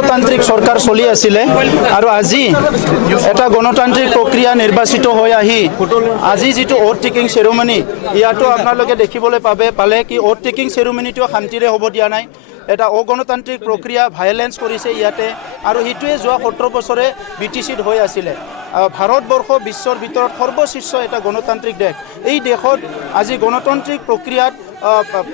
গণতান্ত্রিক সরকার চলি আছিলে আর আজি এটা গণতান্ত্রিক প্রক্রিয়া নির্বাচিত হয়ে আহি আজি যেটো ওট টেকিং সেরেমনি ইয়াতো আপনাদের দেখিবলে পালে কি ওট টেকিং সেরেমনিটো শান্তিরে হব দিয়া নাই এটা অগণতান্ত্রিক প্রক্রিয়া ভায়োলেন্স করেছে ইয়াতে আর সেইটোৱে যোৱা 17 বছৰে বিটিচিত হৈ আছিলে ভাৰতবৰ্ষ বিশ্বৰ ভিতৰত সৰ্বশীৰ্ষ এটা গণতান্ত্ৰিক দেশ এই দেশত আজি গণতান্ত্ৰিক প্ৰক্ৰিয়াত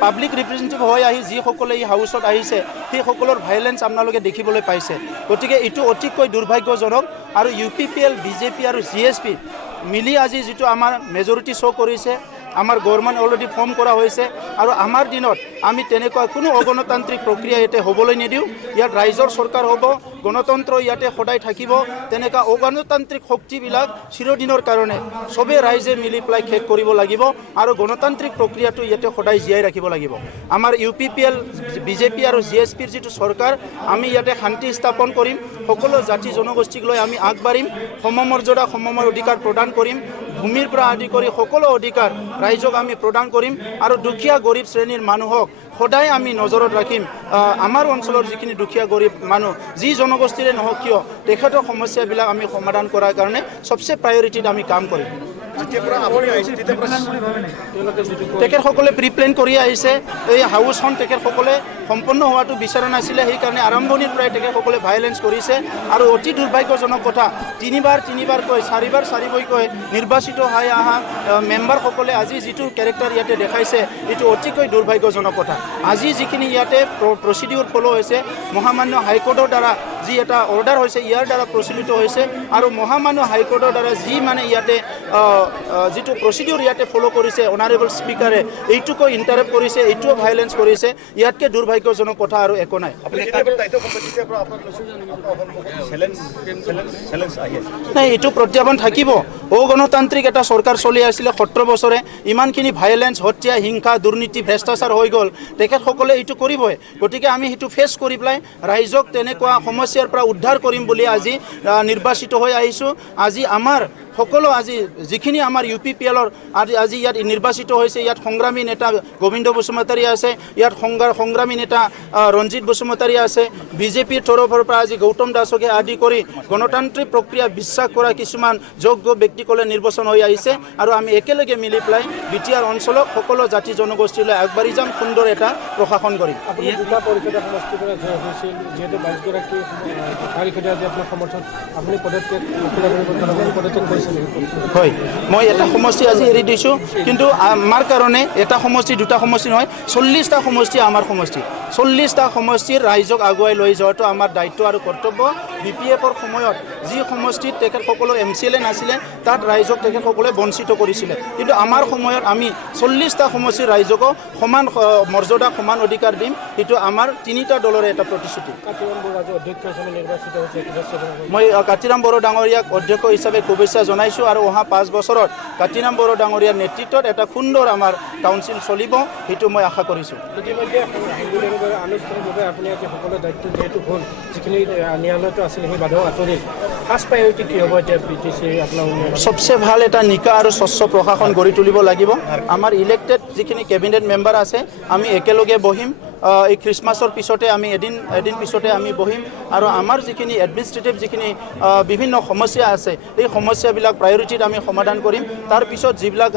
পাব্লিক ৰিপ্ৰেজেন্টেটিভ হৈ আহি যিসকলে এই হাউচত আহিছে সেইসকলৰ ভায়োলেন্স আপোনালোকে দেখিবলৈ পাইছে গতিকে এইটো অতিকৈ দুৰ্ভাগ্যজনক আৰু UPPL BJP আৰু GSP মিলি আজি যেটো আমাৰ মেজৰিটি শো কৰিছে আমাৰ গভৰ্নমেন্ট অলৰেডি ফৰ্ম কৰা হয়েছে আৰ আমাৰ দিনত আমি তেনেকুৱা কোনো অগণতান্ত্ৰিক প্ৰক্ৰিয়া ইয়াতে হবলৈ নিদিও ইয়াত ৰাইজৰ সৰকাৰ হব গণতন্ত্ৰ ইয়াতে সদায় থাকিব তেনেকুৱা অগণতান্ত্ৰিক শক্তিবিলাক চিৰদিনৰ কাৰণে সবে ৰাইজে মিলি পেলাই শেষ কৰিব লাগিব আৰু গণতান্ত্ৰিক প্ৰক্ৰিয়াটো ইয়াতে সদায় জীয়াই ৰাখিব লাগিব আমাৰ UPPL BJP আৰু GSPৰ যেটো সৰকাৰ আমি ইয়াতে শান্তি স্থাপন কৰিম সকলো জাতি জনগোষ্ঠীক লৈ আমি আগবাঢ়িম সমমৰ্যাদা সমমৰ অধিকাৰ প্ৰদান কৰিম ভূমিৰ পৰা আদি কৰি সকলো অধিকাৰ ৰাইজক আমি প্ৰদান কৰিম আৰু দুখীয়া গৰীব শ্ৰেণীৰ মানুহক সদায় আমি নজৰত ৰাখিম আমাৰ অঞ্চলৰ যিখিনি দুখীয়া গৰীব মানুহ যি জনগোষ্ঠীৰে নহওক কিয় তেখেতৰ সমস্যাবিলাক আমি সমাধান কৰাৰ কাৰণে সবচে প্ৰায়োৰিটিত আমি কাম কৰিম তেখেতসকলে প্ৰিপ্লেন কৰি আহিছে এই হাউচখন তেখেতসকলে সম্পন্ন হোৱাটো বিচৰা নাছিলে সেইকাৰণে আৰম্ভণিৰ পৰাই তেখেতসকলে ভায়োলেন্স কৰিছে আৰু অতি দুৰ্ভাগ্যজনক কথা তিনিবাৰকৈ চাৰিবাৰকৈ নিৰ্বাচিত হৈ অহা মেম্বাৰসকলে আজি যিটো কেৰেক্টাৰ ইয়াতে দেখাইছে এইটো অতিকৈ দুৰ্ভাগ্যজনক কথা আজি যিখিনি ইয়াতে প্ৰচিডিউৰ ফলো হৈছে মহামান্য হাইকোৰ্টৰ দ্বাৰা যি এটা অৰ্ডাৰ হৈছে ইয়াৰ দ্বাৰা প্ৰচলিত হৈছে আৰু মহামান্য হাইকোৰ্টৰ দ্বাৰা যি মানে ইয়াতে যেটো প্ৰচিডিউৰ ইয়াতে ফলো কৰিছে অনাৰেবল স্পিকাৰে এইটোকো ইণ্টাৰাপ্ট কৰিছে এইটোও ভায়োলেন্স কৰিছে ইয়াতকে দুৰ্ভাগ্যজনক কথা আৰু একো নাই নাই এইটো প্ৰত্যাহ্বান থাকিব অগণতান্ত্ৰিক এটা চৰকাৰ চলি আছিলে 17 বছৰে ইমানখিনি ভায়োলেন্স হত্যা হিংসা দুৰ্নীতি ভ্ৰষ্টাচাৰ হৈ গ'ল তেখেতসকলে এইটো কৰিবই গতিকে আমি সেইটো ফেচ কৰি পেলাই ৰাইজক তেনেকুৱা সমস্যাৰ পৰা উদ্ধাৰ কৰিম বুলি আজি নিৰ্বাচিত হৈ আহিছোঁ আজি আমাৰ সকলো আজি যিখিনি আমাৰ UPPLৰ আজি ইয়াত নিৰ্বাচিত হৈছে ইয়াত সংগ্ৰামী নেতা গোবিন্দ বসুমতাৰী আছে ইয়াত সংগ্ৰামী নেতা ৰঞ্জিত বসুমতাৰী আছে BJPৰ তৰফৰ পৰা আজি গৌতম দাসকে আদি কৰি গণতান্ত্ৰিক প্ৰক্ৰিয়া বিশ্বাস কৰা কিছুমান যোগ্য ব্যক্তিসকলে নিৰ্বাচন হৈ আহিছে আৰু আমি একেলগে মিলি পেলাই BTR অঞ্চলক সকলো জাতি জনগোষ্ঠীলৈ আগবাঢ়ি যাম সুন্দৰ এটা প্ৰশাসন কৰিম হয় মই এটা সমষ্টি আজি এৰি দিছোঁ কিন্তু আমাৰ কাৰণে এটা সমষ্টি দুটা সমষ্টি নহয় 40টা সমষ্টি আমাৰ সমষ্টি 40টা সমষ্টিৰ ৰাইজক আগুৱাই লৈ যোৱাটো আমাৰ দায়িত্ব আৰু কৰ্তব্য BPFৰ সময়ত যি সমষ্টিত তেখেতসকলৰ MCLA নাছিলে তাত ৰাইজক তেখেতসকলে বঞ্চিত কৰিছিলে কিন্তু আমাৰ সময়ত আমি 40টা সমষ্টিৰ ৰাইজকো সমান মৰ্যাদা সমান অধিকাৰ দিম এইটো আমাৰ তিনিটা দলৰে এটা প্ৰতিশ্ৰুতি মই কাতিৰাম বড়ো ডাঙৰীয়াক অধ্যক্ষ হিচাপে শুভেচ্ছা জনাইছোঁ আৰু অহা 5 বছৰত কাতিৰাম বড়ো ডাঙৰীয়াৰ নেতৃত্বত এটা সুন্দৰ আমাৰ কাউন্সিল চলিব সেইটো মই আশা কৰিছোঁ আনুষ্ঠানিকভাৱে আপুনি আজি সকলো দায়িত্ব যেহেতু হ'ল যিখিনি ন্যায়ালয়তো আছিলে সেই বাধা আঁতৰি ফাৰ্ষ্ট প্ৰায়ৰিটি কি হ'ব এতিয়া BTC আপোনাৰ সবচে ভাল এটা নিকা আৰু স্বচ্ছ প্ৰশাসন গঢ়ি তুলিব লাগিব আমাৰ ইলেক্টেড যিখিনি কেবিনেট মেম্বাৰ আছে আমি একেলগে বহিম এই খ্ৰীষ্টমাছৰ পিছতে আমি এদিন পিছতে আমি বহিম আৰু আমাৰ যিখিনি এডমিনিষ্ট্ৰেটিভ যিখিনি বিভিন্ন সমস্যা আছে এই সমস্যাবিলাক প্ৰায়োৰিটিত আমি সমাধান কৰিম তাৰ পিছত যিবিলাক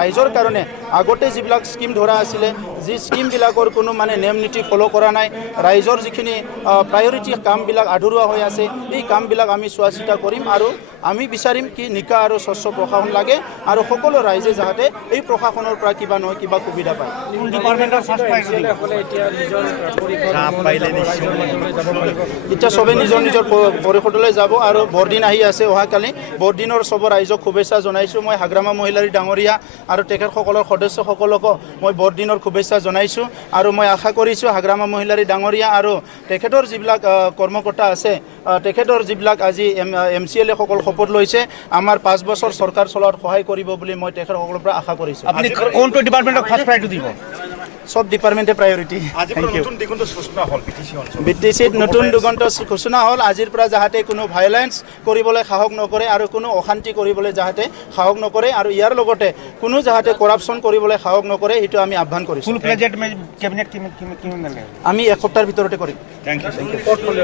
ৰাইজৰ কাৰণে আগতে যিবিলাক স্কিম ধৰা আছিলে যি স্কিমবিলাকৰ কোনো মানে নিয়ম নীতি ফলো কৰা নাই ৰাইজৰ যিখিনি প্ৰায়োৰিটি কামবিলাক আধৰুৱা হৈ আছে এই কামবিলাক আমি চোৱা চিতা কৰিম আৰু আমি বিচাৰিম কি নিকা আৰু স্বচ্ছ প্ৰশাসন লাগে আৰু সকলো ৰাইজে যাতে এই প্ৰশাসনৰ পৰা কিবা নহয় কিবা সুবিধা পায় এতিয়া সবে নিজৰ পৰিষদলৈ যাব আৰু বৰদিন আহি আছে অহাকালি বৰদিনৰ সব ৰাইজক শুভেচ্ছা জনাইছোঁ মই হাগ্ৰামা মহিলাৰী ডাঙৰীয়া আৰু তেখেতসকলৰ সদস্যসকলকো মই বৰদিনৰ শুভেচ্ছা জনাইছোঁ আৰু মই আশা কৰিছোঁ হাগ্ৰামা মহিলাৰী ডাঙৰীয়া আৰু তেখেতৰ যিবিলাক কৰ্মকৰ্তা আছে তেখেতৰ যিবিলাক আজি MCLA সকল শপত লৈছে আমাৰ 5 বছৰ চৰকাৰ চলোৱাত সহায় কৰিব বুলি মই তেখেতসকলৰ পৰা আশা কৰিছোঁ আপুনি কোনটো ডিপাৰ্টমেণ্টক ফাৰ্ষ্ট প্ৰায়ৰিটি দিব সব ডিপাৰ্টমেণ্টে প্ৰায়োৰিটি BTCত নতুন দিগন্ত ঘোষণা হ'ল আজিৰ পৰা যাতে কোনো ভায়োলেন্স কৰিবলৈ সাহস নকৰে আৰু কোনো অশান্তি কৰিবলৈ যাতে সাহস নকৰে আৰু ইয়াৰ লগতে কোনো যাতে কৰাপশ্যন কৰিবলৈ সাহস নকৰে সেইটো আমি আহ্বান কৰিছোঁ ফুল প্লেজেড কেবিনেট কিমান আমি 1 সপ্তাহৰ ভিতৰতে কৰিম থ্যাংক ইউ